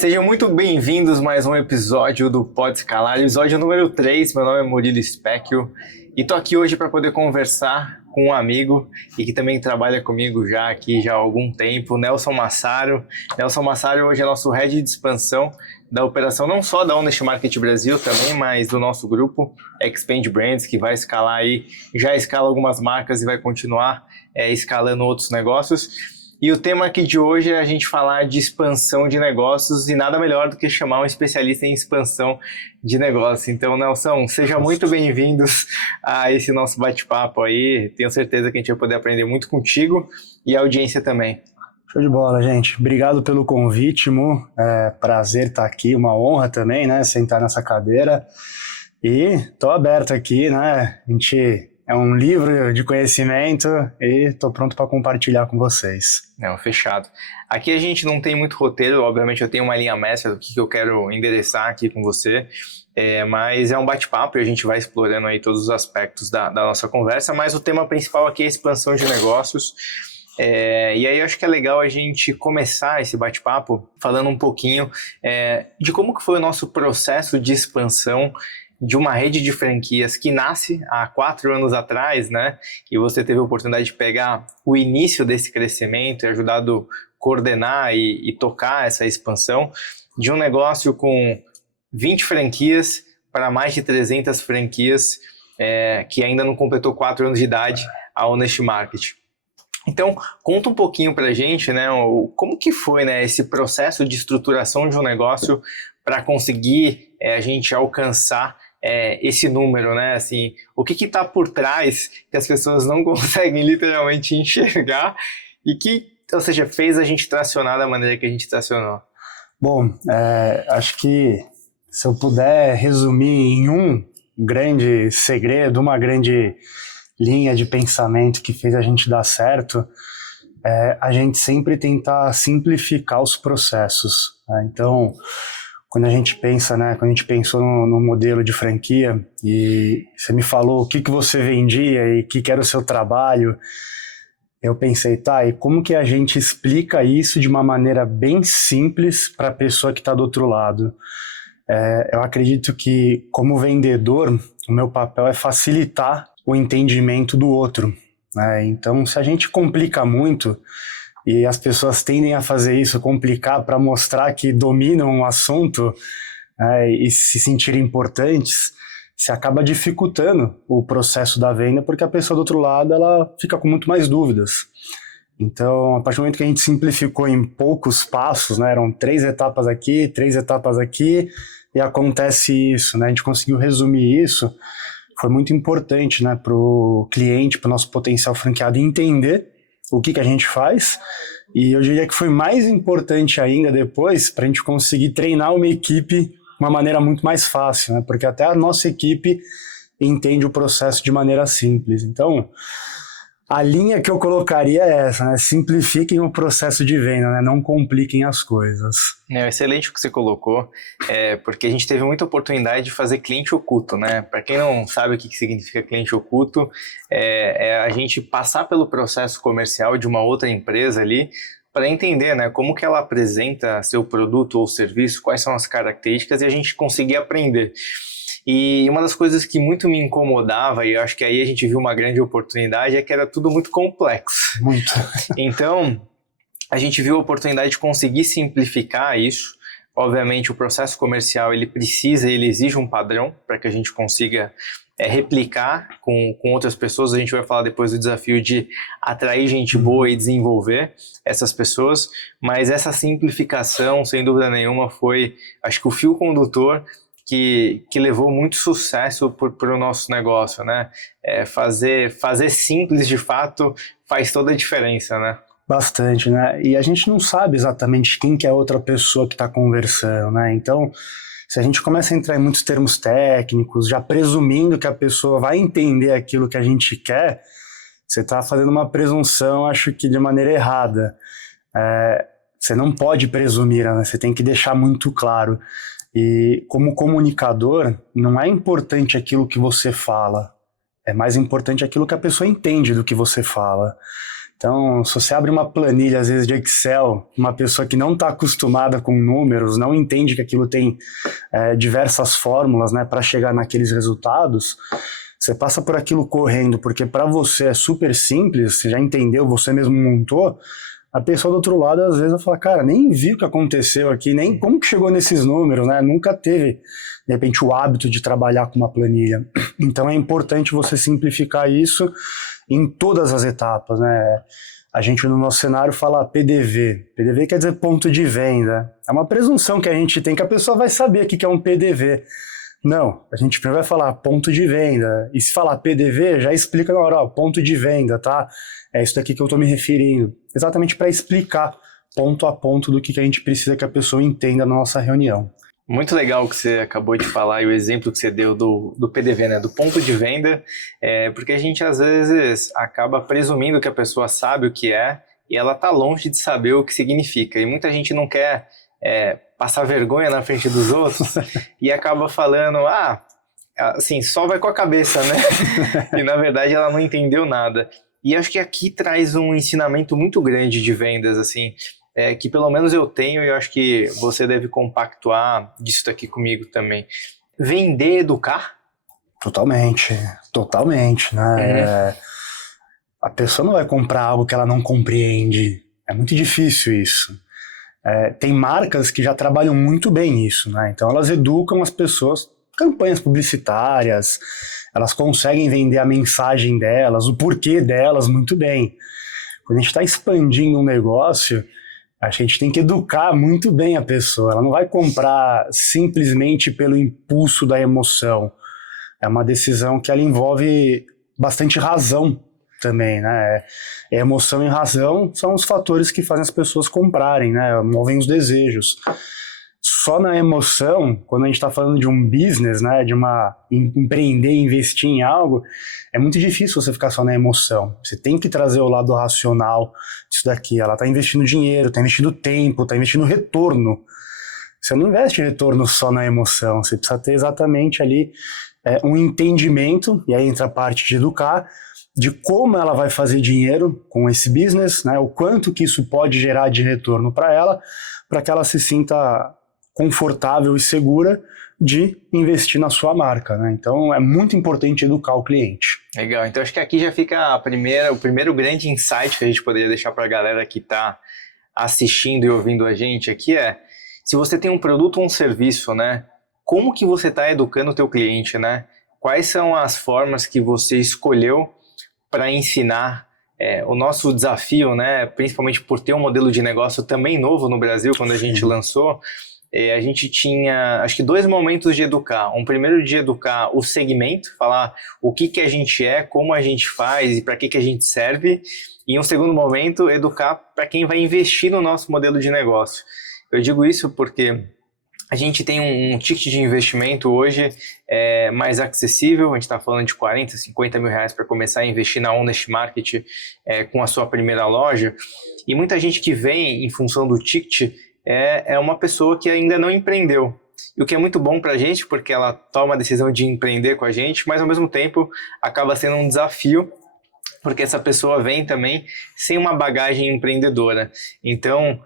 Sejam muito bem-vindos a mais um episódio do Pode Escalar, episódio número 3. Meu nome é Murilo Specchio e tô aqui hoje para poder conversar com um amigo e que também trabalha comigo já há algum tempo, Nelson Massaro. Nelson Massaro hoje é nosso head de expansão da operação, não só da Honest Market Brasil também, mas do nosso grupo Expand Brands, que vai escalar aí, já escala algumas marcas e vai continuar escalando outros negócios. E o tema aqui de hoje é a gente falar de expansão de negócios e nada melhor do que chamar um especialista em expansão de negócios. Então, Nelson, sejam muito bem-vindos a esse nosso bate-papo aí. Tenho certeza que a gente vai poder aprender muito contigo e a audiência também. Show de bola, gente. Obrigado pelo convite, Mu. Prazer estar aqui, uma honra também, né? Sentar nessa cadeira. E tô aberto aqui, né? A gente... É um livro de conhecimento e estou pronto para compartilhar com vocês. Não, fechado. Aqui a gente não tem muito roteiro, obviamente eu tenho uma linha mestra do que eu quero endereçar aqui com você, mas é um bate-papo e a gente vai explorando aí todos os aspectos da nossa conversa, mas o tema principal aqui é a expansão de negócios. E aí eu acho que é legal a gente começar esse bate-papo falando um pouquinho de como que foi o nosso processo de expansão de uma rede de franquias que nasce há 4 anos atrás, né? E você teve a oportunidade de pegar o início desse crescimento e ajudado a coordenar e tocar essa expansão de um negócio com 20 franquias para mais de 300 franquias que ainda não completou 4 anos de idade, a Honest Market. Então, conta um pouquinho para a gente, né? Como que foi, né, esse processo de estruturação de um negócio para conseguir a gente alcançar esse número, né? Assim, o que está por trás que as pessoas não conseguem literalmente enxergar e que, ou seja, fez a gente tracionar da maneira que a gente tracionou? Bom, acho que se eu puder resumir em um grande segredo, uma grande linha de pensamento que fez a gente dar certo, a gente sempre tentar simplificar os processos, né? Então, quando a gente pensa, né, quando a gente pensou no modelo de franquia e você me falou o que você vendia e o que era o seu trabalho, eu pensei, tá, e como que a gente explica isso de uma maneira bem simples para a pessoa que está do outro lado? Eu acredito que, como vendedor, o meu papel é facilitar o entendimento do outro, né? Então, se a gente complica muito, e as pessoas tendem a fazer isso, complicar para mostrar que dominam o assunto, e se sentirem importantes, se acaba dificultando o processo da venda, porque a pessoa do outro lado ela fica com muito mais dúvidas. Então, a partir do momento que a gente simplificou em poucos passos, né, eram 3 etapas aqui, 3 etapas aqui, e acontece isso, né, a gente conseguiu resumir isso, foi muito importante, né, para o cliente, para o nosso potencial franqueado entender o que a gente faz, e eu diria que foi mais importante ainda depois para a gente conseguir treinar uma equipe de uma maneira muito mais fácil, né? Porque até a nossa equipe entende o processo de maneira simples. Então, a linha que eu colocaria é essa, né? Simplifiquem o processo de venda, né? Não compliquem as coisas. Excelente o que você colocou, porque a gente teve muita oportunidade de fazer cliente oculto, né? Para quem não sabe o que significa cliente oculto, é a gente passar pelo processo comercial de uma outra empresa ali para entender, né, como que ela apresenta seu produto ou serviço, quais são as características e a gente conseguir aprender. E uma das coisas que muito me incomodava, e eu acho que aí a gente viu uma grande oportunidade, é que era tudo muito complexo. Muito. Então, a gente viu a oportunidade de conseguir simplificar isso. Obviamente, o processo comercial ele exige um padrão para que a gente consiga replicar com outras pessoas. A gente vai falar depois do desafio de atrair gente boa e desenvolver essas pessoas, mas essa simplificação, sem dúvida nenhuma, foi, acho que o fio condutor que levou muito sucesso para o nosso negócio, né? Fazer simples, de fato, faz toda a diferença, né? Bastante, né? E a gente não sabe exatamente quem que é a outra pessoa que está conversando, né? Então, se a gente começa a entrar em muitos termos técnicos, já presumindo que a pessoa vai entender aquilo que a gente quer, você está fazendo uma presunção, acho que de maneira errada. Você não pode presumir, né? Você tem que deixar muito claro. E como comunicador, não é importante aquilo que você fala, é mais importante aquilo que a pessoa entende do que você fala. Então, se você abre uma planilha, às vezes, de Excel, uma pessoa que não está acostumada com números, não entende que aquilo tem diversas fórmulas, né, para chegar naqueles resultados, você passa por aquilo correndo, porque para você é super simples, você já entendeu, você mesmo montou, a pessoa do outro lado, às vezes, vai falar, cara, nem vi o que aconteceu aqui, nem como que chegou nesses números, né? Nunca teve, de repente, o hábito de trabalhar com uma planilha. Então, é importante você simplificar isso em todas as etapas, né? A gente, no nosso cenário, fala PDV. PDV quer dizer ponto de venda. É uma presunção que a gente tem que a pessoa vai saber o que é um PDV. Não, a gente primeiro vai falar ponto de venda. E se falar PDV, já explica na hora, ó, ponto de venda, tá? É isso daqui que eu estou me referindo. Exatamente para explicar ponto a ponto do que a gente precisa que a pessoa entenda na nossa reunião. Muito legal o que você acabou de falar e o exemplo que você deu do PDV, né? Do ponto de venda, porque a gente às vezes acaba presumindo que a pessoa sabe o que é e ela está longe de saber o que significa. E muita gente não quer passar vergonha na frente dos outros e acaba falando, assim, só vai com a cabeça, né? E na verdade ela não entendeu nada. E acho que aqui traz um ensinamento muito grande de vendas, assim, que pelo menos eu tenho e eu acho que você deve compactuar disso daqui comigo também. Vender, educar? Totalmente, né? A pessoa não vai comprar algo que ela não compreende. É muito difícil isso. Tem marcas que já trabalham muito bem nisso, né? Então elas educam as pessoas, campanhas publicitárias, elas conseguem vender a mensagem delas, o porquê delas muito bem. Quando a gente está expandindo um negócio, a gente tem que educar muito bem a pessoa. Ela não vai comprar simplesmente pelo impulso da emoção. É uma decisão que ela envolve bastante razão também, né? Emoção e razão são os fatores que fazem as pessoas comprarem, né? Movem os desejos. Só na emoção, quando a gente está falando de um business, né, de empreender, investir em algo, é muito difícil você ficar só na emoção. Você tem que trazer o lado racional disso daqui. Ela está investindo dinheiro, está investindo tempo, está investindo retorno. Você não investe retorno só na emoção. Você precisa ter exatamente ali um entendimento, e aí entra a parte de educar, de como ela vai fazer dinheiro com esse business, né, o quanto que isso pode gerar de retorno para que ela se sinta confortável e segura de investir na sua marca, né? Então é muito importante educar o cliente. Legal, então acho que aqui já fica o primeiro grande insight que a gente poderia deixar para a galera que está assistindo e ouvindo a gente aqui se você tem um produto ou um serviço, né? Como que você está educando o teu cliente, né? Quais são as formas que você escolheu para ensinar? O nosso desafio, né? Principalmente por ter um modelo de negócio também novo no Brasil, quando a gente lançou, a gente tinha, acho que 2 momentos de educar. Um primeiro de educar o segmento, falar o que a gente como a gente faz e para que a gente serve. E um segundo momento, educar para quem vai investir no nosso modelo de negócio. Eu digo isso porque a gente tem um ticket de investimento hoje mais acessível. A gente está falando de 40, 50 mil reais para começar a investir na Honest Market com a sua primeira loja. E muita gente que vem em função do ticket é uma pessoa que ainda não empreendeu. E o que é muito bom para a gente, porque ela toma a decisão de empreender com a gente, mas ao mesmo tempo acaba sendo um desafio, porque essa pessoa vem também sem uma bagagem empreendedora. Então,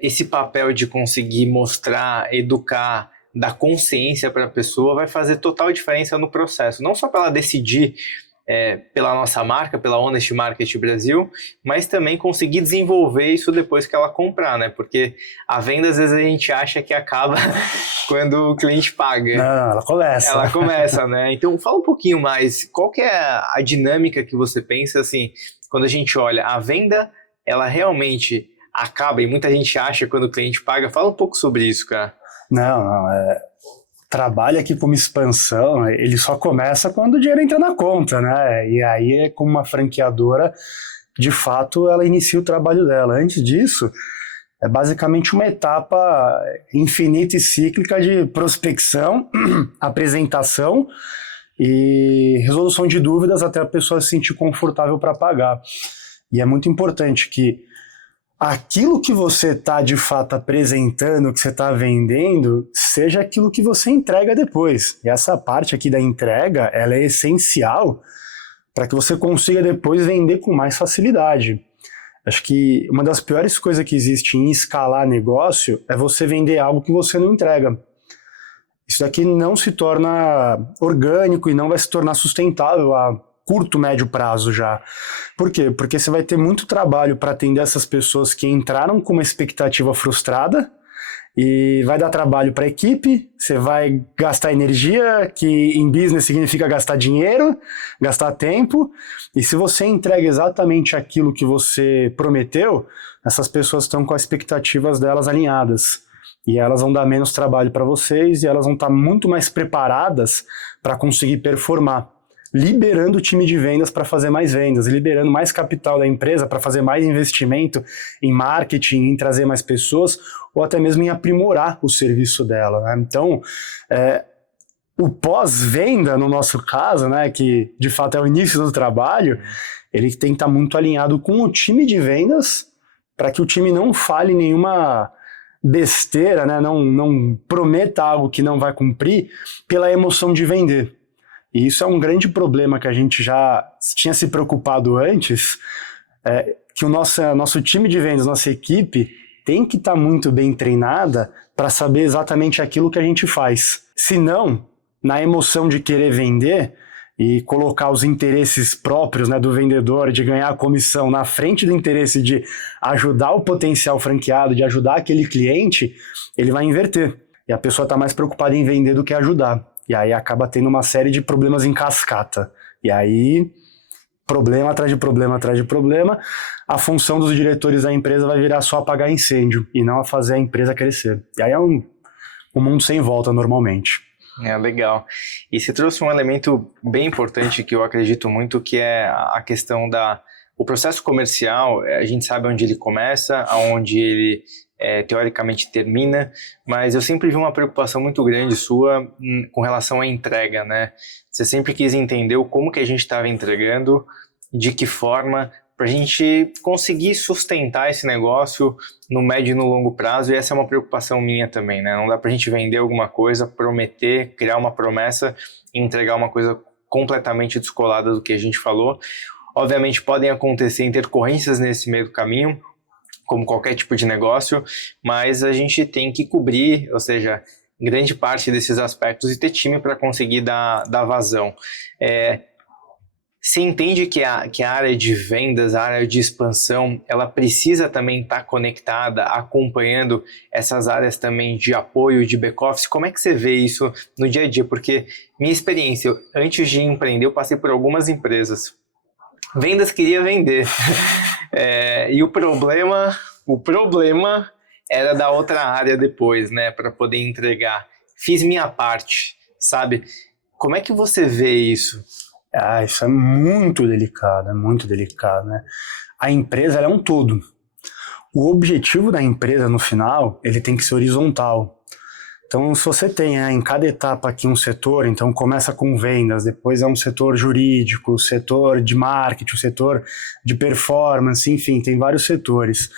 esse papel de conseguir mostrar, educar, dar consciência para a pessoa vai fazer total diferença no processo. Não só para ela decidir pela nossa marca, pela Honest Market Brasil, mas também conseguir desenvolver isso depois que ela comprar, né? Porque a venda, às vezes, a gente acha que acaba quando o cliente paga. Não, ela começa. Ela começa, né? Então, fala um pouquinho mais. Qual que é a dinâmica que você pensa, assim, quando a gente olha a venda, ela realmente acaba, e muita gente acha quando o cliente paga. Fala um pouco sobre isso, cara. Não, trabalho aqui como expansão, ele só começa quando o dinheiro entra na conta, né? E aí, como uma franqueadora, de fato, ela inicia o trabalho dela. Antes disso, é basicamente uma etapa infinita e cíclica de prospecção, apresentação e resolução de dúvidas até a pessoa se sentir confortável para pagar. E é muito importante que aquilo que você está de fato apresentando, que você está vendendo, seja aquilo que você entrega depois. E essa parte aqui da entrega, ela é essencial para que você consiga depois vender com mais facilidade. Acho que uma das piores coisas que existe em escalar negócio é você vender algo que você não entrega. Isso daqui não se torna orgânico e não vai se tornar sustentável a curto, médio prazo já. Por quê? Porque você vai ter muito trabalho para atender essas pessoas que entraram com uma expectativa frustrada e vai dar trabalho para a equipe, você vai gastar energia, que em business significa gastar dinheiro, gastar tempo, e se você entrega exatamente aquilo que você prometeu, essas pessoas estão com as expectativas delas alinhadas. E elas vão dar menos trabalho para vocês e elas vão estar muito mais preparadas para conseguir performar, liberando o time de vendas para fazer mais vendas, liberando mais capital da empresa para fazer mais investimento em marketing, em trazer mais pessoas, ou até mesmo em aprimorar o serviço dela, né? Então, o pós-venda, no nosso caso, né, que de fato é o início do trabalho, ele tem que estar muito alinhado com o time de vendas para que o time não fale nenhuma besteira, né, não prometa algo que não vai cumprir pela emoção de vender. E isso é um grande problema que a gente já tinha se preocupado antes, que o nosso time de vendas, nossa equipe, tem que estar muito bem treinada para saber exatamente aquilo que a gente faz. Se não, na emoção de querer vender e colocar os interesses próprios, né, do vendedor, de ganhar a comissão na frente do interesse de ajudar o potencial franqueado, de ajudar aquele cliente, ele vai inverter. E a pessoa está mais preocupada em vender do que ajudar. E aí acaba tendo uma série de problemas em cascata. E aí, problema atrás de problema atrás de problema, a função dos diretores da empresa vai virar só apagar incêndio e não a fazer a empresa crescer. E aí é um mundo sem volta normalmente. Legal. E você trouxe um elemento bem importante que eu acredito muito, que é a questão o processo comercial. A gente sabe onde ele começa, aonde ele teoricamente termina, mas eu sempre vi uma preocupação muito grande sua com relação à entrega, né? Você sempre quis entender como que a gente estava entregando, de que forma, para a gente conseguir sustentar esse negócio no médio e no longo prazo, e essa é uma preocupação minha também, né? Não dá para a gente vender alguma coisa, prometer, criar uma promessa e entregar uma coisa completamente descolada do que a gente falou. Obviamente podem acontecer intercorrências nesse meio do caminho, como qualquer tipo de negócio, mas a gente tem que cobrir, ou seja, grande parte desses aspectos e ter time para conseguir dar vazão. Você entende que a área de vendas, a área de expansão, ela precisa também estar conectada, acompanhando essas áreas também de apoio, de back-office? Como é que você vê isso no dia a dia? Porque minha experiência, antes de empreender, eu passei por algumas empresas. Vendas queria vender. E o problema era da outra área depois, né? Para poder entregar. Fiz minha parte, sabe? Como é que você vê isso? Isso é muito delicado, né? A empresa ela é um todo. O objetivo da empresa, no final, ele tem que ser horizontal. Então, se você tem em cada etapa aqui um setor, então começa com vendas, depois é um setor jurídico, setor de marketing, setor de performance, enfim, tem vários setores.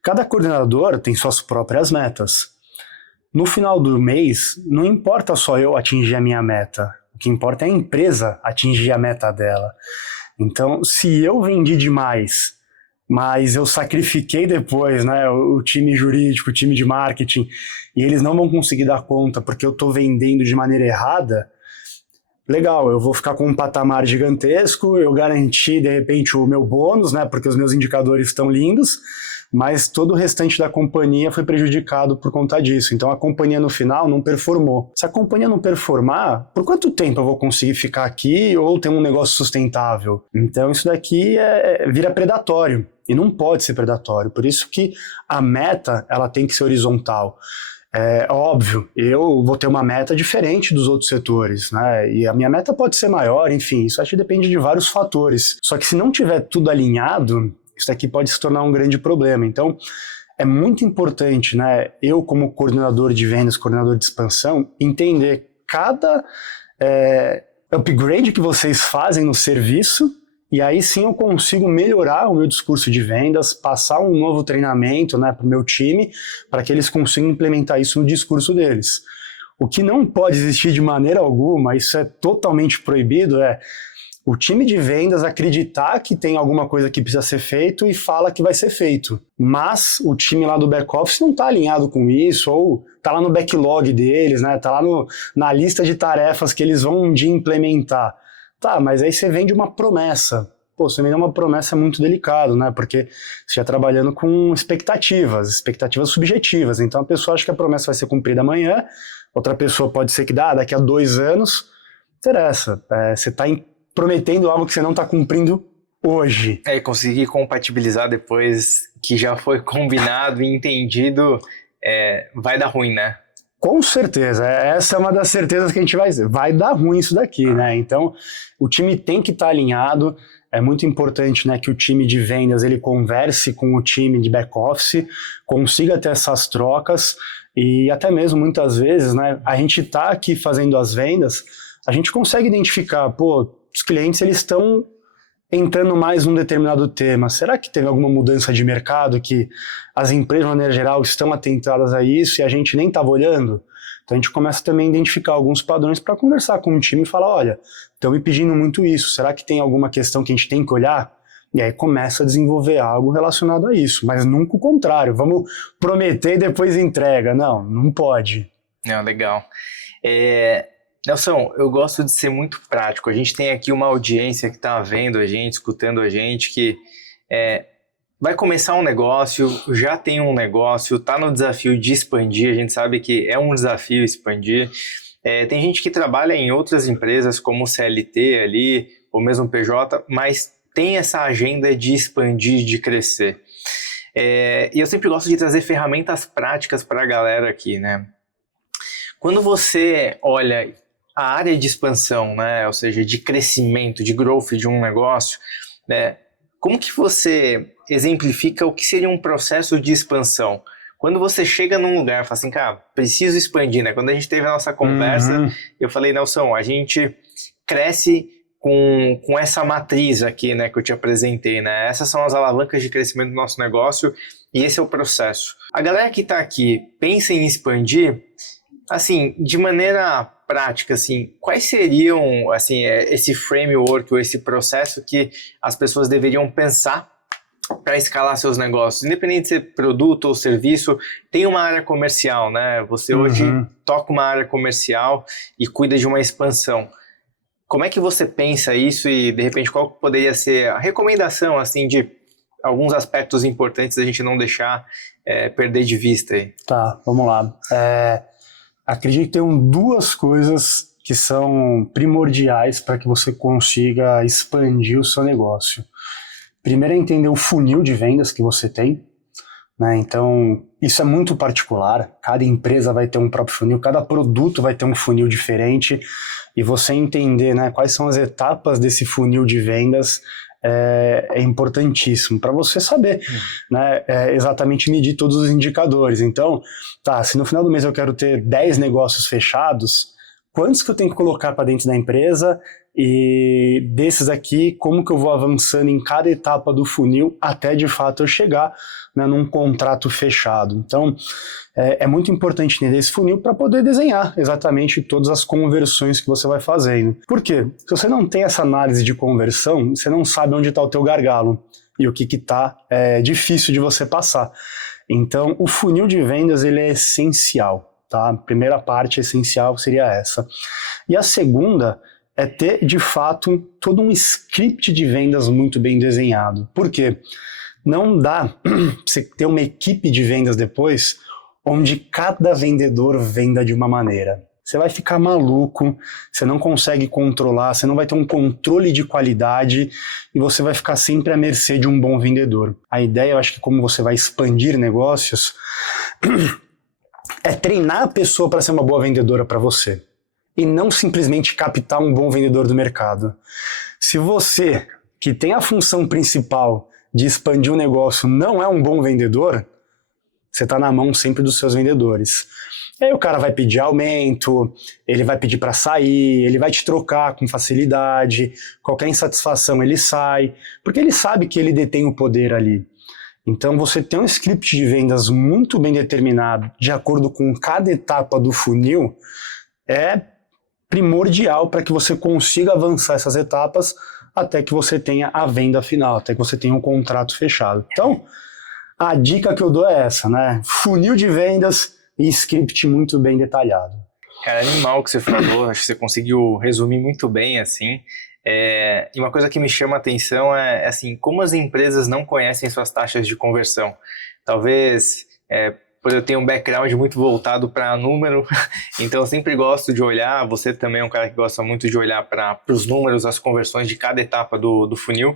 Cada coordenador tem suas próprias metas. No final do mês, não importa só eu atingir a minha meta, o que importa é a empresa atingir a meta dela. Então, se eu vendi demais, mas eu sacrifiquei depois, né, o time jurídico, o time de marketing, e eles não vão conseguir dar conta porque eu estou vendendo de maneira errada, legal, eu vou ficar com um patamar gigantesco, eu garanti, de repente, o meu bônus, né, porque os meus indicadores estão lindos, mas todo o restante da companhia foi prejudicado por conta disso. Então a companhia no final não performou. Se a companhia não performar, por quanto tempo eu vou conseguir ficar aqui ou ter um negócio sustentável? Então isso daqui vira predatório e não pode ser predatório. Por isso que a meta ela tem que ser horizontal. É óbvio, eu vou ter uma meta diferente dos outros setores, né? E a minha meta pode ser maior, enfim, isso acho que depende de vários fatores. Só que se não tiver tudo alinhado, isso aqui pode se tornar um grande problema. Então, é muito importante, né, eu como coordenador de vendas, coordenador de expansão, entender cada upgrade que vocês fazem no serviço, e aí sim eu consigo melhorar o meu discurso de vendas, passar um novo treinamento, né, para o meu time, para que eles consigam implementar isso no discurso deles. O que não pode existir de maneira alguma, isso é totalmente proibido, O time de vendas acreditar que tem alguma coisa que precisa ser feito e fala que vai ser feito. Mas o time lá do back-office não está alinhado com isso, ou está lá no backlog deles, né? Está lá na lista de tarefas que eles vão um dia implementar. Tá, mas aí você vende uma promessa. Pô, você vende uma promessa muito delicado, né? Porque você está trabalhando com expectativas subjetivas. Então a pessoa acha que a promessa vai ser cumprida amanhã, outra pessoa pode ser que daqui a 2 anos. Interessa. Você está prometendo algo que você não está cumprindo hoje. Conseguir compatibilizar depois que já foi combinado e entendido, vai dar ruim, né? Com certeza, essa é uma das certezas que a gente vai dar ruim isso daqui, né? Então, o time tem que estar alinhado, é muito importante, né, que o time de vendas ele converse com o time de back-office, consiga ter essas trocas e até mesmo muitas vezes, né, a gente está aqui fazendo as vendas, a gente consegue identificar, os clientes eles estão entrando mais num determinado tema. Será que teve alguma mudança de mercado que as empresas, de maneira geral, estão atentadas a isso e a gente nem estava olhando? Então a gente começa também a identificar alguns padrões para conversar com o time e falar, olha, estão me pedindo muito isso, será que tem alguma questão que a gente tem que olhar? E aí começa a desenvolver algo relacionado a isso, mas nunca o contrário, vamos prometer e depois entrega. Não pode. Não, legal. Nelson, eu gosto de ser muito prático. A gente tem aqui uma audiência que está vendo a gente, escutando a gente, que vai começar um negócio, já tem um negócio, está no desafio de expandir. A gente sabe que é um desafio expandir. Tem gente que trabalha em outras empresas, como o CLT ali, ou mesmo PJ, mas tem essa agenda de expandir, de crescer. E eu sempre gosto de trazer ferramentas práticas para a galera aqui, né? Quando você olha a área de expansão, né, ou seja, de crescimento, de growth de um negócio, né, como que você exemplifica o que seria um processo de expansão? Quando você chega num lugar e fala assim, cara, preciso expandir, né? Quando a gente teve a nossa conversa, eu falei, Nelson, a gente cresce com essa matriz aqui, né, que eu te apresentei, né? Essas são as alavancas de crescimento do nosso negócio e esse é o processo. A galera que está aqui pensa em expandir, assim, de maneira prática, assim, quais seriam, assim, esse framework ou esse processo que as pessoas deveriam pensar para escalar seus negócios? Independente de ser produto ou serviço, tem uma área comercial, né? Você hoje toca uma área comercial e cuida de uma expansão. Como é que você pensa isso e, de repente, qual poderia ser a recomendação, assim, de alguns aspectos importantes da gente não deixar perder de vista aí? Tá, vamos lá. Acredito que tem 2 coisas que são primordiais para que você consiga expandir o seu negócio. Primeiro é entender o funil de vendas que você tem, né? Então, isso é muito particular, cada empresa vai ter um próprio funil, cada produto vai ter um funil diferente, e você entender, né, quais são as etapas desse funil de vendas é importantíssimo para você saber, né, exatamente medir todos os indicadores. Então, se no final do mês eu quero ter 10 negócios fechados, quantos que eu tenho que colocar para dentro da empresa e desses aqui, como que eu vou avançando em cada etapa do funil até de fato eu chegar, né, num contrato fechado. Então, é muito importante entender esse funil para poder desenhar exatamente todas as conversões que você vai fazendo. Por quê? Se você não tem essa análise de conversão, você não sabe onde está o teu gargalo e o que está difícil de você passar. Então, o funil de vendas ele é essencial. Tá? A primeira parte essencial seria essa. E a segunda é ter, de fato, todo um script de vendas muito bem desenhado. Por quê? Não dá você ter uma equipe de vendas depois onde cada vendedor venda de uma maneira. Você vai ficar maluco, você não consegue controlar, você não vai ter um controle de qualidade e você vai ficar sempre à mercê de um bom vendedor. A ideia, eu acho que como você vai expandir negócios, é treinar a pessoa para ser uma boa vendedora para você e não simplesmente captar um bom vendedor do mercado. Se você, que tem a função principal de expandir o negócio, não é um bom vendedor, você está na mão sempre dos seus vendedores. E aí o cara vai pedir aumento, ele vai pedir para sair, ele vai te trocar com facilidade, qualquer insatisfação ele sai, porque ele sabe que ele detém o poder ali. Então você tem um script de vendas muito bem determinado, de acordo com cada etapa do funil, primordial para que você consiga avançar essas etapas até que você tenha a venda final, até que você tenha um contrato fechado. Então, a dica que eu dou é essa, né? Funil de vendas e script muito bem detalhado. Cara, animal que você falou, acho que você conseguiu resumir muito bem, assim. E uma coisa que me chama a atenção é, assim, como as empresas não conhecem suas taxas de conversão. Talvez, por eu ter um background muito voltado para número, então eu sempre gosto de olhar, você também é um cara que gosta muito de olhar para os números, as conversões de cada etapa do funil,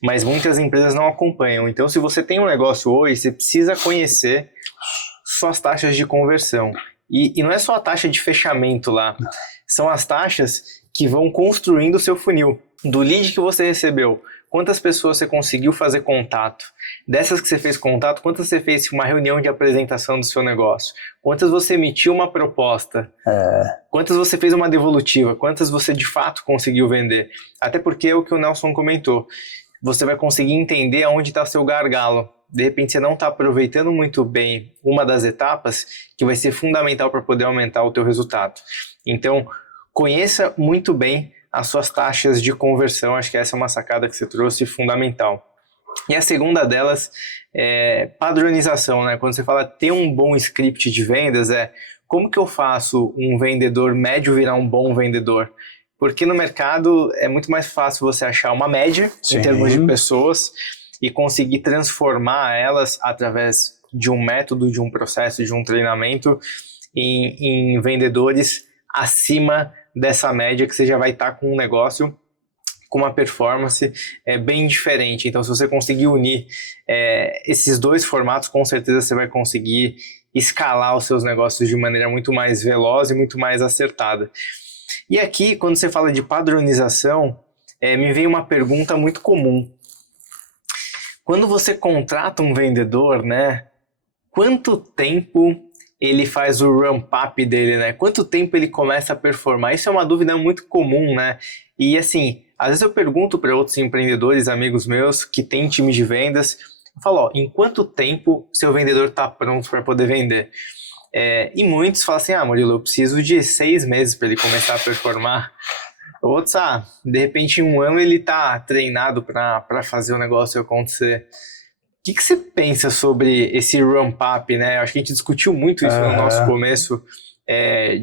mas muitas empresas não acompanham. Então, se você tem um negócio hoje, você precisa conhecer suas taxas de conversão. E não é só a taxa de fechamento lá, são as taxas que vão construindo o seu funil. Do lead que você recebeu, quantas pessoas você conseguiu fazer contato? Dessas que você fez contato, quantas você fez uma reunião de apresentação do seu negócio? Quantas você emitiu uma proposta? Quantas você fez uma devolutiva? Quantas você de fato conseguiu vender? Até porque é o que o Nelson comentou. Você vai conseguir entender aonde está seu gargalo. De repente você não está aproveitando muito bem uma das etapas que vai ser fundamental para poder aumentar o teu resultado. Então, conheça muito bem as suas taxas de conversão. Acho que essa é uma sacada que você trouxe fundamental. E a segunda delas é padronização, né? Quando você fala ter um bom script de vendas, como que eu faço um vendedor médio virar um bom vendedor? Porque no mercado é muito mais fácil você achar uma média em termos de pessoas e conseguir transformar elas através de um método, de um processo, de um treinamento em vendedores acima dessa média, que você já vai estar com um negócio com uma performance bem diferente. Então, se você conseguir unir esses dois formatos, com certeza você vai conseguir escalar os seus negócios de maneira muito mais veloz e muito mais acertada. E aqui, quando você fala de padronização, me vem uma pergunta muito comum. Quando você contrata um vendedor, né, quanto tempo ele faz o ramp-up dele, né? Quanto tempo ele começa a performar? Isso é uma dúvida muito comum, né? E assim, às vezes eu pergunto para outros empreendedores, amigos meus, que têm time de vendas, eu falo, em quanto tempo seu vendedor está pronto para poder vender? E muitos falam assim, Murilo, eu preciso de 6 meses para ele começar a performar. Outros, de repente em 1 ano ele está treinado para fazer o negócio acontecer. O que você pensa sobre esse ramp-up, né? Acho que a gente discutiu muito isso no nosso começo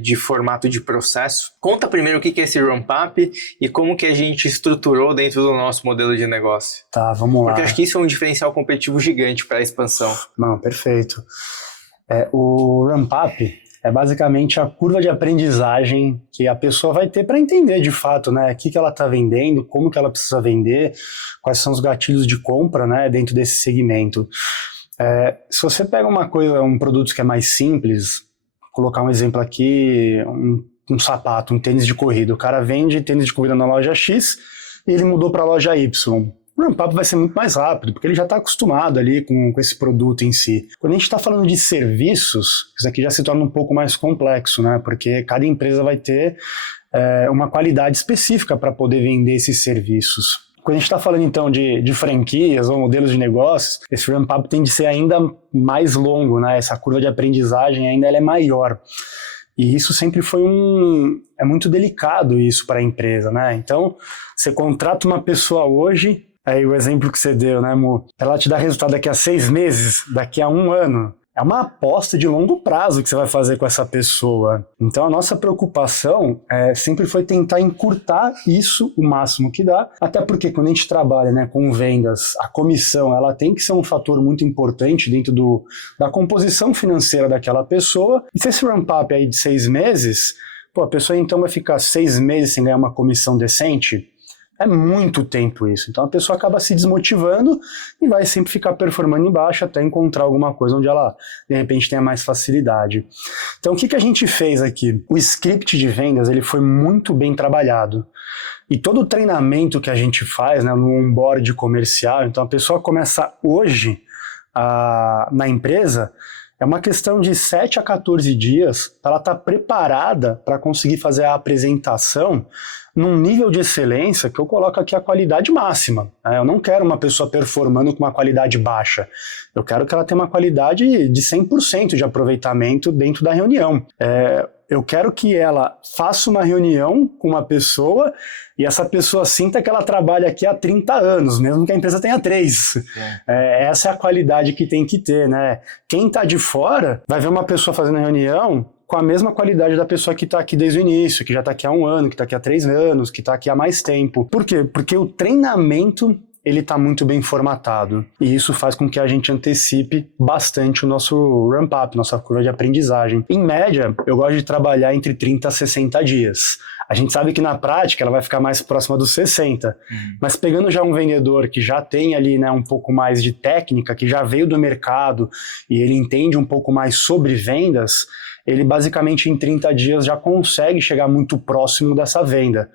de formato de processo. Conta primeiro o que é esse ramp-up e como que a gente estruturou dentro do nosso modelo de negócio. Tá, vamos lá. Porque acho que isso é um diferencial competitivo gigante para a expansão. Não, perfeito. O ramp-up é basicamente a curva de aprendizagem que a pessoa vai ter para entender de fato, né, o que ela está vendendo, como que ela precisa vender, quais são os gatilhos de compra, né, dentro desse segmento. Se você pega um produto que é mais simples, vou colocar um exemplo aqui, um sapato, um tênis de corrida. O cara vende tênis de corrida na loja X e ele mudou para a loja Y. O ramp-up vai ser muito mais rápido, porque ele já está acostumado ali com esse produto em si. Quando a gente está falando de serviços, isso aqui já se torna um pouco mais complexo, né? Porque cada empresa vai ter uma qualidade específica para poder vender esses serviços. Quando a gente está falando então de franquias ou modelos de negócios, esse ramp-up tende a ser ainda mais longo, né? Essa curva de aprendizagem ainda ela é maior. E isso sempre foi é muito delicado isso para a empresa, né? Então, você contrata uma pessoa hoje. Aí o exemplo que você deu, né, Mu? Ela te dá resultado daqui a 6 meses, daqui a 1 ano. É uma aposta de longo prazo que você vai fazer com essa pessoa. Então a nossa preocupação sempre foi tentar encurtar isso o máximo que dá, até porque quando a gente trabalha, né, com vendas, a comissão ela tem que ser um fator muito importante dentro da composição financeira daquela pessoa. E se esse ramp-up aí de 6 meses, a pessoa então vai ficar 6 meses sem ganhar uma comissão decente? É muito tempo isso. Então a pessoa acaba se desmotivando e vai sempre ficar performando embaixo até encontrar alguma coisa onde ela, de repente, tenha mais facilidade. Então o que a gente fez aqui? O script de vendas ele foi muito bem trabalhado. E todo o treinamento que a gente faz, né, no onboard comercial, então a pessoa começa hoje na empresa, é uma questão de 7 a 14 dias para ela estar preparada para conseguir fazer a apresentação num nível de excelência que eu coloco aqui a qualidade máxima. Eu não quero uma pessoa performando com uma qualidade baixa. Eu quero que ela tenha uma qualidade de 100% de aproveitamento dentro da reunião. Eu quero que ela faça uma reunião com uma pessoa e essa pessoa sinta que ela trabalha aqui há 30 anos, mesmo que a empresa tenha 3. Essa é a qualidade que tem que ter, né? Quem está de fora vai ver uma pessoa fazendo reunião com a mesma qualidade da pessoa que está aqui desde o início, que já está aqui há 1 ano, que está aqui há 3 anos, que está aqui há mais tempo. Por quê? Porque o treinamento ele está muito bem formatado. E isso faz com que a gente antecipe bastante o nosso ramp-up, nossa curva de aprendizagem. Em média, eu gosto de trabalhar entre 30 a 60 dias. A gente sabe que na prática ela vai ficar mais próxima dos 60. Mas pegando já um vendedor que já tem ali, né, um pouco mais de técnica, que já veio do mercado e ele entende um pouco mais sobre vendas, ele basicamente em 30 dias já consegue chegar muito próximo dessa venda.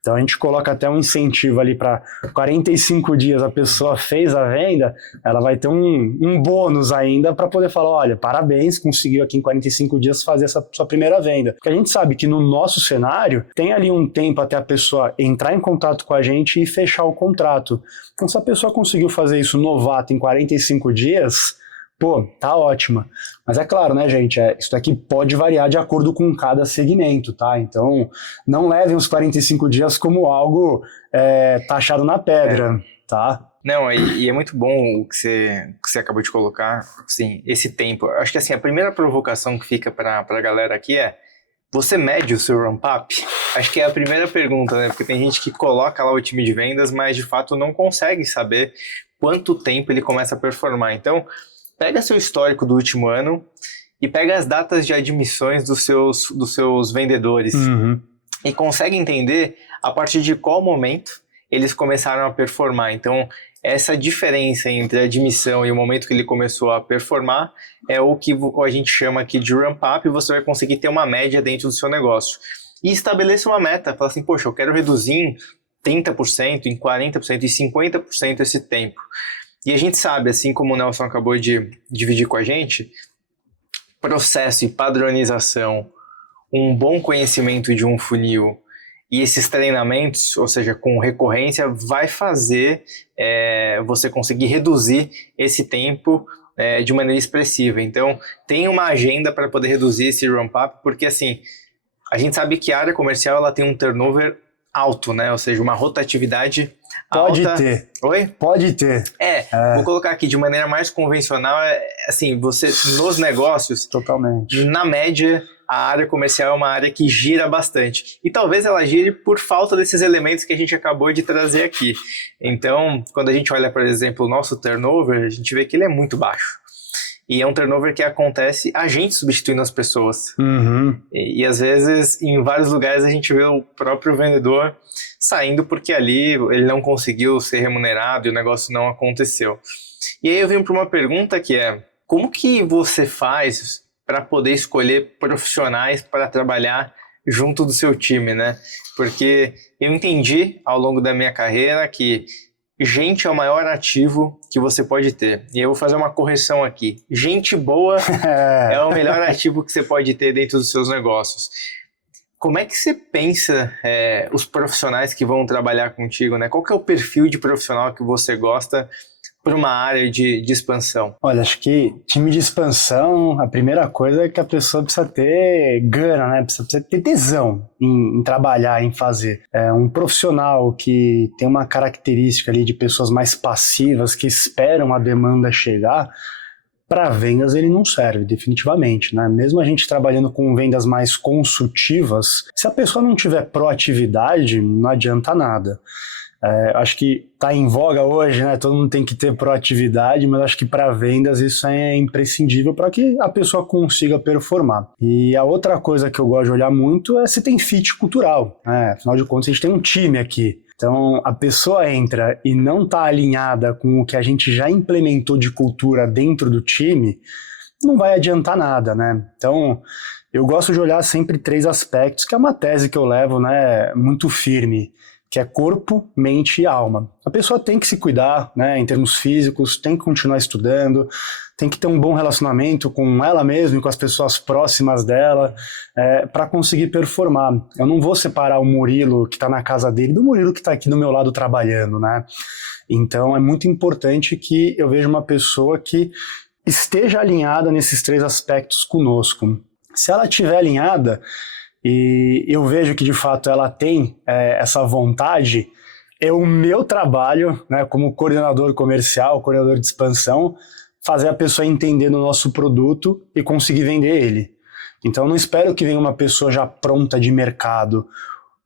Então a gente coloca até um incentivo ali para 45 dias a pessoa fez a venda, ela vai ter um bônus ainda para poder falar, olha, parabéns, conseguiu aqui em 45 dias fazer essa sua primeira venda. Porque a gente sabe que no nosso cenário tem ali um tempo até a pessoa entrar em contato com a gente e fechar o contrato. Então se a pessoa conseguiu fazer isso novato em 45 dias, pô, tá ótima. Mas é claro, né, gente, isso daqui pode variar de acordo com cada segmento, tá? Então, não levem os 45 dias como algo taxado na pedra, tá? Não, e é muito bom o que você acabou de colocar, assim, esse tempo. Eu acho que assim, a primeira provocação que fica pra galera aqui é: você mede o seu ramp-up? Acho que é a primeira pergunta, né? Porque tem gente que coloca lá o time de vendas, mas de fato não consegue saber quanto tempo ele começa a performar. Então, pega seu histórico do último ano e pega as datas de admissões dos seus vendedores e consegue entender a partir de qual momento eles começaram a performar. Então, essa diferença entre a admissão e o momento que ele começou a performar é o que a gente chama aqui de ramp-up, e você vai conseguir ter uma média dentro do seu negócio. E estabeleça uma meta, fala assim, poxa, eu quero reduzir em 30%, em 40%, em 50% esse tempo. E a gente sabe, assim como o Nelson acabou de dividir com a gente, processo e padronização, um bom conhecimento de um funil e esses treinamentos, ou seja, com recorrência, vai fazer você conseguir reduzir esse tempo de maneira expressiva. Então, tem uma agenda para poder reduzir esse ramp-up, porque assim, a gente sabe que a área comercial ela tem um turnover alto, né? Ou seja, uma rotatividade Pode alta. ter. Oi? Pode ter. Vou colocar aqui de maneira mais convencional, assim, você nos negócios, totalmente. Na média, a área comercial é uma área que gira bastante. E talvez ela gire por falta desses elementos que a gente acabou de trazer aqui. Então, quando a gente olha, por exemplo, o nosso turnover, a gente vê que ele é muito baixo. E é um turnover que acontece a gente substituindo as pessoas. E às vezes, em vários lugares, a gente vê o próprio vendedor saindo porque ali ele não conseguiu ser remunerado e o negócio não aconteceu. E aí eu venho para uma pergunta que é: como que você faz para poder escolher profissionais para trabalhar junto do seu time, né? Porque eu entendi ao longo da minha carreira que gente é o maior ativo que você pode ter. E eu vou fazer uma correção aqui. Gente boa é o melhor ativo que você pode ter dentro dos seus negócios. Como é que você pensa os profissionais que vão trabalhar contigo, né? Qual que é o perfil de profissional que você gosta para uma área de expansão? Olha, acho que time de expansão, a primeira coisa é que a pessoa precisa ter gana, né? Precisa ter tesão em trabalhar, em fazer. Um profissional que tem uma característica ali de pessoas mais passivas, que esperam a demanda chegar, para vendas ele não serve, definitivamente, né? Mesmo a gente trabalhando com vendas mais consultivas, se a pessoa não tiver proatividade, não adianta nada. Acho que está em voga hoje, né? Todo mundo tem que ter proatividade, mas acho que para vendas isso é imprescindível para que a pessoa consiga performar. E a outra coisa que eu gosto de olhar muito é se tem fit cultural, né? Afinal de contas, a gente tem um time aqui. Então, a pessoa entra e não está alinhada com o que a gente já implementou de cultura dentro do time, não vai adiantar nada, né? Então, eu gosto de olhar sempre 3 aspectos, que é uma tese que eu levo, né, muito firme, que é corpo, mente e alma. A pessoa tem que se cuidar, né, em termos físicos, tem que continuar estudando, tem que ter um bom relacionamento com ela mesma e com as pessoas próximas dela, para conseguir performar. Eu não vou separar o Murilo que está na casa dele do Murilo que está aqui do meu lado trabalhando, né? Então é muito importante que eu veja uma pessoa que esteja alinhada nesses 3 aspectos conosco. Se ela estiver alinhada e eu vejo que de fato ela tem essa vontade, é o meu trabalho, né, como coordenador comercial, coordenador de expansão, fazer a pessoa entender do nosso produto e conseguir vender ele. Então eu não espero que venha uma pessoa já pronta de mercado.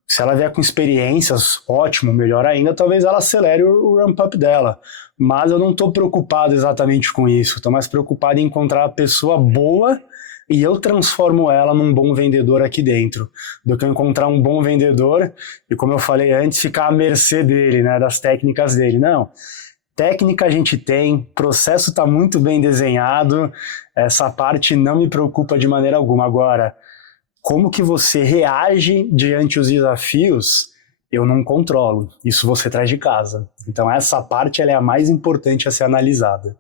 Se ela vier com experiências, ótimo, melhor ainda, talvez ela acelere o ramp-up dela. Mas eu não estou preocupado exatamente com isso, estou mais preocupado em encontrar a pessoa boa e eu transformo ela num bom vendedor aqui dentro, do que eu encontrar um bom vendedor e, como eu falei antes, ficar à mercê dele, né, das técnicas dele. Não, técnica a gente tem, processo está muito bem desenhado, essa parte não me preocupa de maneira alguma. Agora, como que você reage diante os desafios, eu não controlo, isso você traz de casa. Então essa parte ela é a mais importante a ser analisada.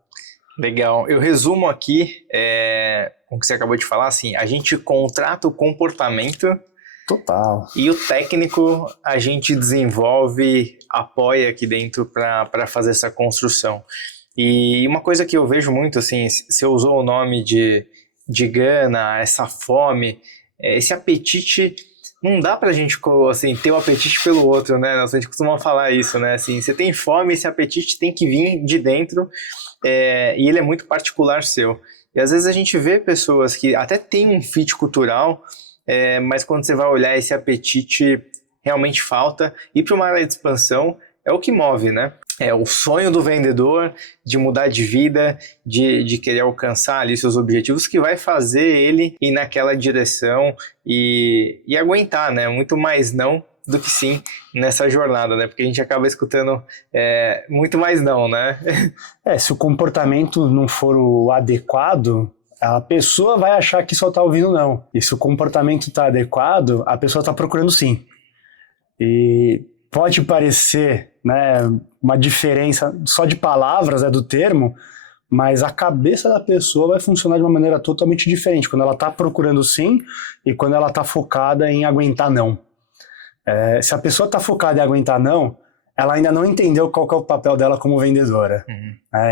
Legal. Eu resumo aqui com o que você acabou de falar, assim, a gente contrata o comportamento. Total. E o técnico a gente desenvolve, apoia aqui dentro para fazer essa construção. E uma coisa que eu vejo muito, assim, você usou o nome de gana, essa fome, esse apetite, não dá pra gente, assim, ter o apetite pelo outro, né? A gente costuma falar isso, né? Assim, você tem fome, esse apetite tem que vir de dentro, e ele é muito particular seu. E às vezes a gente vê pessoas que até têm um fit cultural, mas quando você vai olhar, esse apetite realmente falta. E para uma área de expansão é o que move, né? É o sonho do vendedor de mudar de vida, de querer alcançar ali seus objetivos, que vai fazer ele ir naquela direção e aguentar, né? Muito mais não do que sim nessa jornada, né? Porque a gente acaba escutando muito mais não, né? Se o comportamento não for o adequado, a pessoa vai achar que só está ouvindo não. E se o comportamento está adequado, a pessoa está procurando sim. E pode parecer, né, uma diferença só de palavras, do termo, mas a cabeça da pessoa vai funcionar de uma maneira totalmente diferente quando ela está procurando sim e quando ela está focada em aguentar não. Se a pessoa está focada em aguentar não, ela ainda não entendeu qual que é o papel dela como vendedora.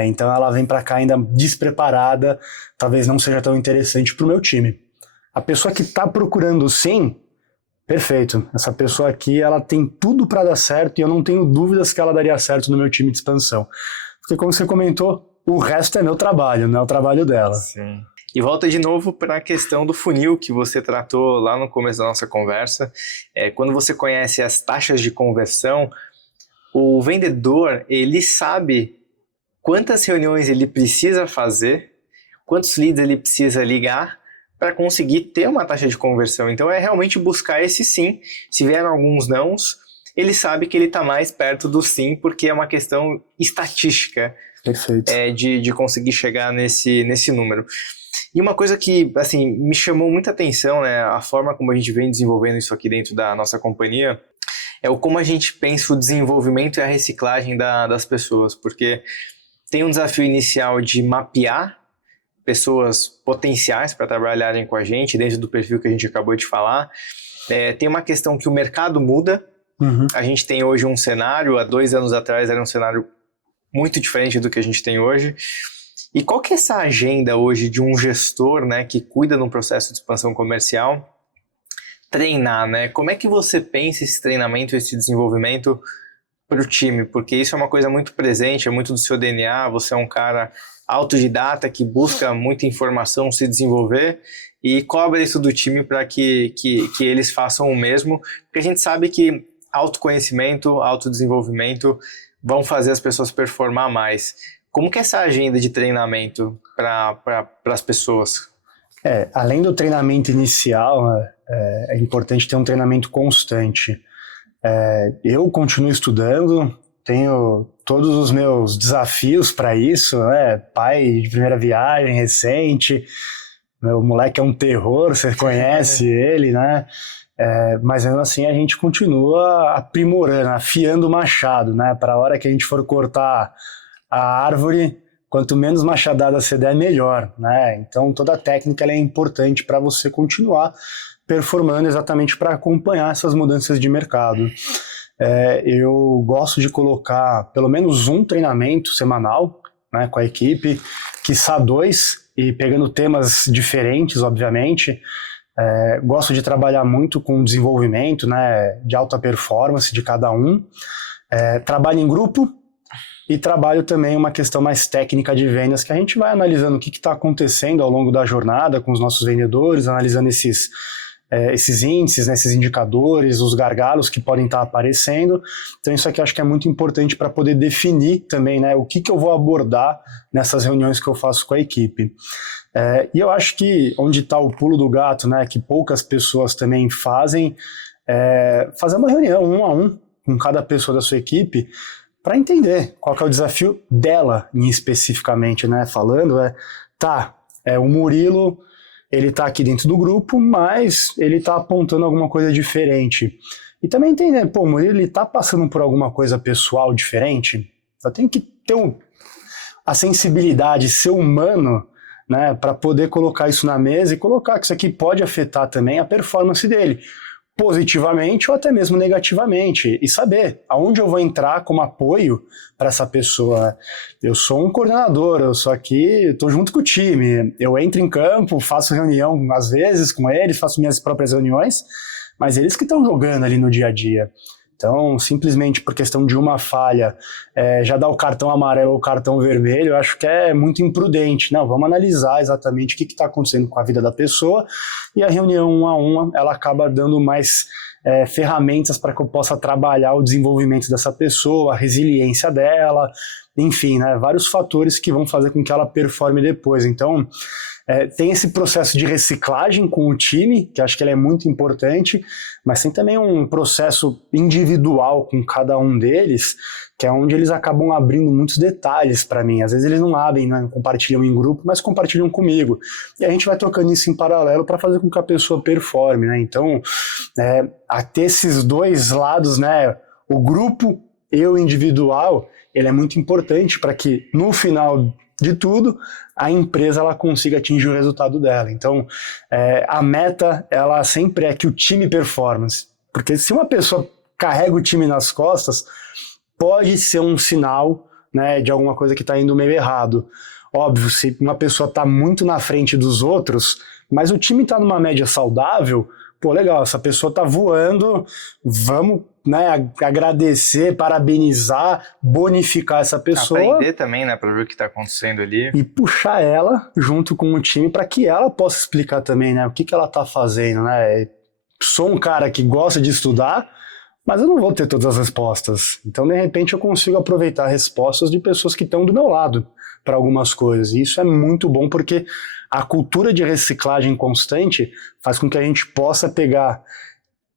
Então ela vem para cá ainda despreparada, talvez não seja tão interessante para o meu time. A pessoa que está procurando sim, perfeito. Essa pessoa aqui, ela tem tudo para dar certo e eu não tenho dúvidas que ela daria certo no meu time de expansão. Porque como você comentou, o resto é meu trabalho, não é o trabalho dela. Sim. E volta de novo para a questão do funil que você tratou lá no começo da nossa conversa. Quando você conhece as taxas de conversão, o vendedor, ele sabe quantas reuniões ele precisa fazer, quantos leads ele precisa ligar para conseguir ter uma taxa de conversão. Então é realmente buscar esse sim. Se vieram alguns nãos, ele sabe que ele está mais perto do sim, porque é uma questão estatística. Perfeito. De conseguir chegar nesse número. E uma coisa que, assim, me chamou muita atenção, né, a forma como a gente vem desenvolvendo isso aqui dentro da nossa companhia, é o como a gente pensa o desenvolvimento e a reciclagem das pessoas, porque tem um desafio inicial de mapear pessoas potenciais para trabalharem com a gente, dentro do perfil que a gente acabou de falar. Tem uma questão que o mercado muda. A gente tem hoje um cenário, há 2 anos atrás era um cenário muito diferente do que a gente tem hoje. E qual que é essa agenda hoje de um gestor, né, que cuida de um processo de expansão comercial, treinar, né? Como é que você pensa esse treinamento, esse desenvolvimento para o time? Porque isso é uma coisa muito presente, é muito do seu DNA, você é um cara autodidata que busca muita informação, se desenvolver e cobra isso do time para que eles façam o mesmo, porque a gente sabe que autoconhecimento, autodesenvolvimento vão fazer as pessoas performar mais. Como que é essa agenda de treinamento para as pessoas? Além do treinamento inicial, é importante ter um treinamento constante. Eu continuo estudando, tenho todos os meus desafios para isso, né? Pai de primeira viagem recente, meu moleque é um terror, você conhece ele, né? Mas mesmo assim a gente continua aprimorando, afiando o machado, né? Para a hora que a gente for cortar a árvore, quanto menos machadada você der, melhor, né? Então toda a técnica ela é importante para você continuar performando, exatamente para acompanhar essas mudanças de mercado. Eu gosto de colocar pelo menos um treinamento semanal, né, com a equipe, quiçá 2, e pegando temas diferentes, obviamente. Gosto de trabalhar muito com o desenvolvimento, né, de alta performance de cada um. Trabalho em grupo e trabalho também uma questão mais técnica de vendas, que a gente vai analisando o que está acontecendo ao longo da jornada com os nossos vendedores, analisando esses índices, né, esses indicadores, os gargalos que podem estar aparecendo. Então isso aqui eu acho que é muito importante para poder definir também, né, o que eu vou abordar nessas reuniões que eu faço com a equipe. E eu acho que onde está o pulo do gato, né, que poucas pessoas também fazem, fazer uma reunião 1 a 1 com cada pessoa da sua equipe para entender qual que é o desafio dela especificamente, né, falando, o Murilo, ele está aqui dentro do grupo, mas ele está apontando alguma coisa diferente. E também entender, o Murilo está passando por alguma coisa pessoal diferente? Eu tenho que ter a sensibilidade, ser humano, né, para poder colocar isso na mesa e colocar que isso aqui pode afetar também a performance dele, positivamente ou até mesmo negativamente, e saber aonde eu vou entrar como apoio para essa pessoa. Eu sou um coordenador, eu sou aqui, estou junto com o time, eu entro em campo, faço reunião às vezes com eles, faço minhas próprias reuniões, mas eles que estão jogando ali no dia a dia. Então, simplesmente por questão de uma falha, já dar o cartão amarelo ou o cartão vermelho, eu acho que é muito imprudente. Não, vamos analisar exatamente o que está acontecendo com a vida da pessoa, e a reunião 1 a 1, ela acaba dando mais ferramentas para que eu possa trabalhar o desenvolvimento dessa pessoa, a resiliência dela, enfim, né, vários fatores que vão fazer com que ela performe depois. Então, tem esse processo de reciclagem com o time, que acho que ele é muito importante, mas tem também um processo individual com cada um deles, que é onde eles acabam abrindo muitos detalhes para mim. Às vezes eles não abrem, não compartilham em grupo, mas compartilham comigo. E a gente vai trocando isso em paralelo para fazer com que a pessoa performe, né? Então, a ter esses dois lados, né? O grupo e o individual, ele é muito importante para que, no final de tudo, a empresa ela consiga atingir o resultado dela. Então, a meta, ela sempre é que o time performance. Porque se uma pessoa carrega o time nas costas, pode ser um sinal, né, de alguma coisa que está indo meio errado. Óbvio, se uma pessoa está muito na frente dos outros, mas o time está numa média saudável, legal, essa pessoa está voando, vamos, né, agradecer, parabenizar, bonificar essa pessoa. Aprender também, né, para ver o que está acontecendo ali. E puxar ela junto com o time para que ela possa explicar também, né, o que ela está fazendo, né. Sou um cara que gosta de estudar, mas eu não vou ter todas as respostas. Então, de repente, eu consigo aproveitar respostas de pessoas que estão do meu lado para algumas coisas. E isso é muito bom porque a cultura de reciclagem constante faz com que a gente possa pegar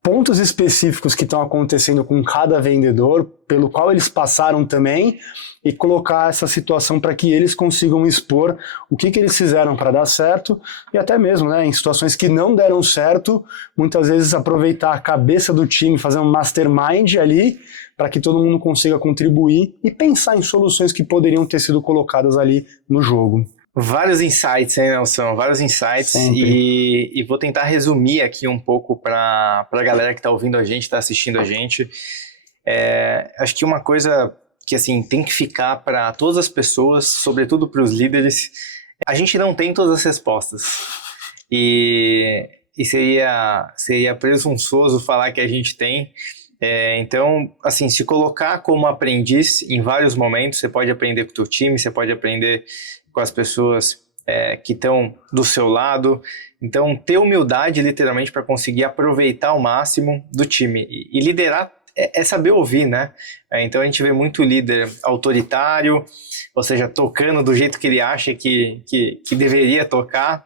pontos específicos que estão acontecendo com cada vendedor, pelo qual eles passaram também, e colocar essa situação para que eles consigam expor o que eles fizeram para dar certo, e até mesmo, né, em situações que não deram certo, muitas vezes aproveitar a cabeça do time, fazer um mastermind ali, para que todo mundo consiga contribuir e pensar em soluções que poderiam ter sido colocadas ali no jogo. Vários insights, hein, Nelson? Vários insights. E vou tentar resumir aqui um pouco para a galera que está ouvindo a gente, está assistindo a gente. Acho que uma coisa que assim, tem que ficar para todas as pessoas, sobretudo para os líderes, a gente não tem todas as respostas. E seria presunçoso falar que a gente tem. Então, assim, se colocar como aprendiz em vários momentos, você pode aprender com o teu time, você pode aprender com as pessoas que estão do seu lado. Então, ter humildade, literalmente, para conseguir aproveitar ao máximo do time. E liderar é saber ouvir, né? Então, a gente vê muito líder autoritário, ou seja, tocando do jeito que ele acha que deveria tocar,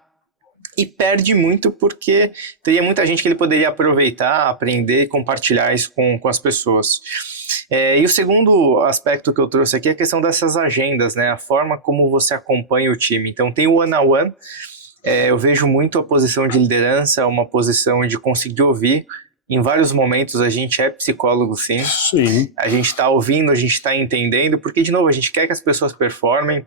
e perde muito porque teria muita gente que ele poderia aproveitar, aprender e compartilhar isso com as pessoas. E o segundo aspecto que eu trouxe aqui é a questão dessas agendas, né? A forma como você acompanha o time. Então tem o one-on-one, eu vejo muito a posição de liderança, uma posição de conseguir ouvir. Em vários momentos a gente é psicólogo, sim. Sim. A gente está ouvindo, a gente está entendendo, porque, de novo, a gente quer que as pessoas performem.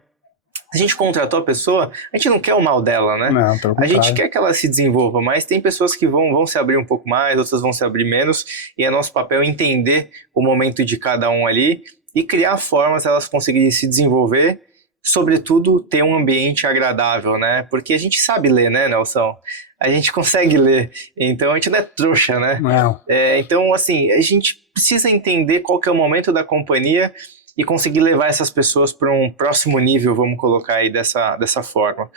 A gente contratou a pessoa, a gente não quer o mal dela, né? Não, pelo a gente contrário. quer que ela se desenvolva, mas tem pessoas que vão se abrir um pouco mais, outras vão se abrir menos, e é nosso papel entender o momento de cada um ali e criar formas elas conseguirem se desenvolver sobretudo, ter um ambiente agradável, né? Porque a gente sabe ler, né, Nelson? A gente consegue ler, então a gente não é trouxa, né? Não. Então, assim, a gente precisa entender qual que é o momento da companhia e conseguir levar essas pessoas para um próximo nível, vamos colocar aí dessa forma.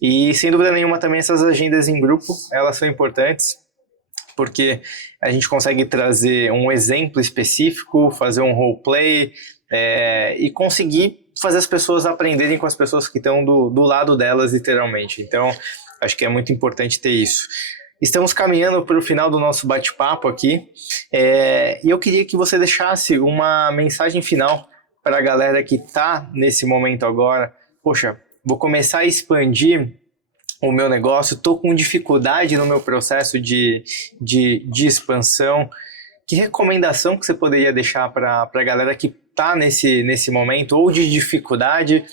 E, sem dúvida nenhuma, também essas agendas em grupo, elas são importantes, porque a gente consegue trazer um exemplo específico, fazer um roleplay e conseguir fazer as pessoas aprenderem com as pessoas que estão do lado delas, literalmente. Então, acho que é muito importante ter isso. Estamos caminhando para o final do nosso bate-papo aqui, e eu queria que você deixasse uma mensagem final para a galera que está nesse momento agora. Poxa, vou começar a expandir o meu negócio, estou com dificuldade no meu processo de expansão. Que recomendação que você poderia deixar para a galera que está nesse momento, ou de dificuldade,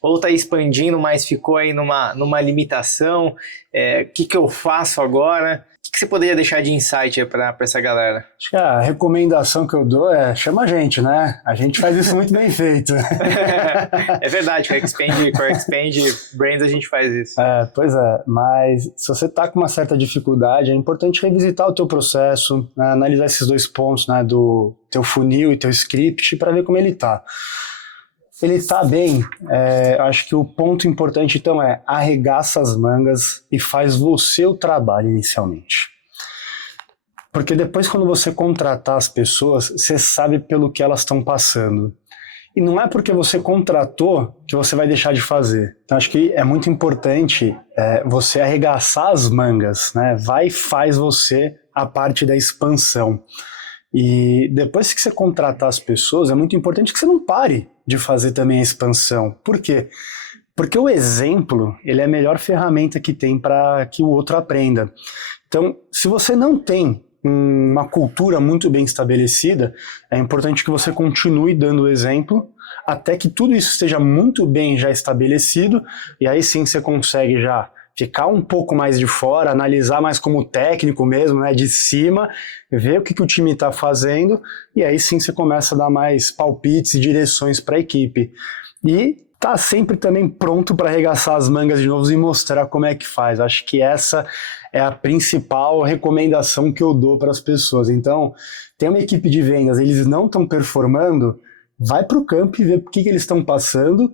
ou está expandindo, mas ficou aí numa limitação? O que eu faço agora? O que você poderia deixar de insight para essa galera? Acho que a recomendação que eu dou é chama a gente, né? A gente faz isso muito bem feito. É verdade, com a Expand Brains a gente faz isso. Pois é, mas se você está com uma certa dificuldade, é importante revisitar o teu processo, né? Analisar esses dois pontos, né? Do teu funil e teu script para ver como ele está. Ele está bem, acho que o ponto importante então é arregaça as mangas e faz você o trabalho inicialmente. Porque depois, quando você contratar as pessoas, você sabe pelo que elas estão passando. E não é porque você contratou que você vai deixar de fazer. Então acho que é muito importante você arregaçar as mangas, né? Vai e faz você a parte da expansão. E depois que você contratar as pessoas, é muito importante que você não pare de fazer também a expansão. Por quê? Porque o exemplo, ele é a melhor ferramenta que tem para que o outro aprenda. Então, se você não tem uma cultura muito bem estabelecida, é importante que você continue dando o exemplo até que tudo isso esteja muito bem já estabelecido, e aí sim você consegue já ficar um pouco mais de fora, analisar mais como técnico mesmo, né, de cima, ver o que o time está fazendo, e aí sim você começa a dar mais palpites e direções para a equipe. E tá sempre também pronto para arregaçar as mangas de novo e mostrar como é que faz. Acho que essa é a principal recomendação que eu dou para as pessoas. Então, tem uma equipe de vendas, eles não estão performando, vai para o campo e vê o que eles estão passando,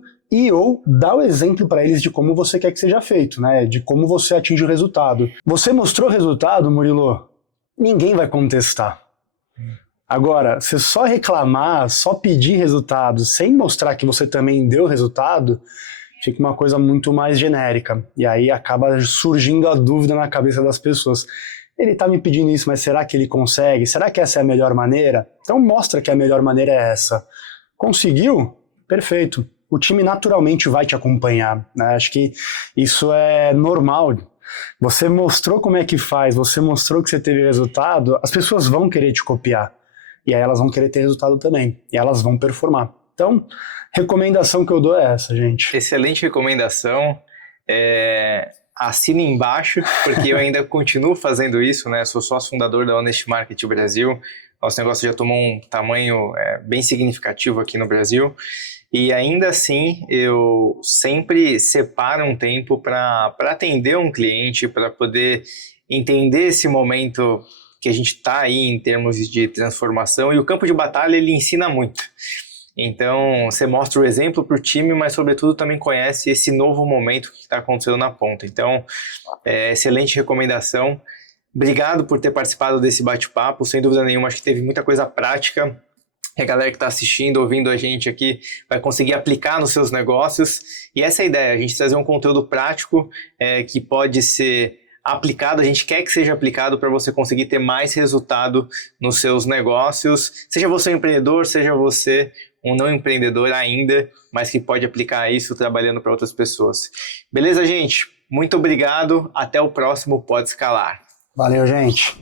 ou dá o exemplo para eles de como você quer que seja feito, né? De como você atinge o resultado. Você mostrou o resultado, Murilo? Ninguém vai contestar. Agora, você só reclamar, só pedir resultado, sem mostrar que você também deu resultado, fica uma coisa muito mais genérica. E aí acaba surgindo a dúvida na cabeça das pessoas. Ele está me pedindo isso, mas será que ele consegue? Será que essa é a melhor maneira? Então mostra que a melhor maneira é essa. Conseguiu? Perfeito. O time naturalmente vai te acompanhar, né? Acho que isso é normal. Você mostrou como é que faz, você mostrou que você teve resultado, as pessoas vão querer te copiar. E aí elas vão querer ter resultado também. E elas vão performar. Então, recomendação que eu dou é essa, gente. Excelente recomendação. Assina embaixo, porque eu ainda continuo fazendo isso, né? Sou sócio fundador da Honest Market Brasil. Nosso negócio já tomou um tamanho bem significativo aqui no Brasil. E ainda assim, eu sempre separo um tempo para atender um cliente, para poder entender esse momento que a gente está aí em termos de transformação. E o campo de batalha, ele ensina muito. Então, você mostra o exemplo para o time, mas, sobretudo, também conhece esse novo momento que está acontecendo na ponta. Então, excelente recomendação. Obrigado por ter participado desse bate-papo. Sem dúvida nenhuma, acho que teve muita coisa prática. A galera que está assistindo, ouvindo a gente aqui, vai conseguir aplicar nos seus negócios. E essa é a ideia, a gente trazer um conteúdo prático que pode ser aplicado, a gente quer que seja aplicado para você conseguir ter mais resultado nos seus negócios. Seja você um empreendedor, seja você um não empreendedor ainda, mas que pode aplicar isso trabalhando para outras pessoas. Beleza, gente? Muito obrigado. Até o próximo Pode Escalar. Valeu, gente.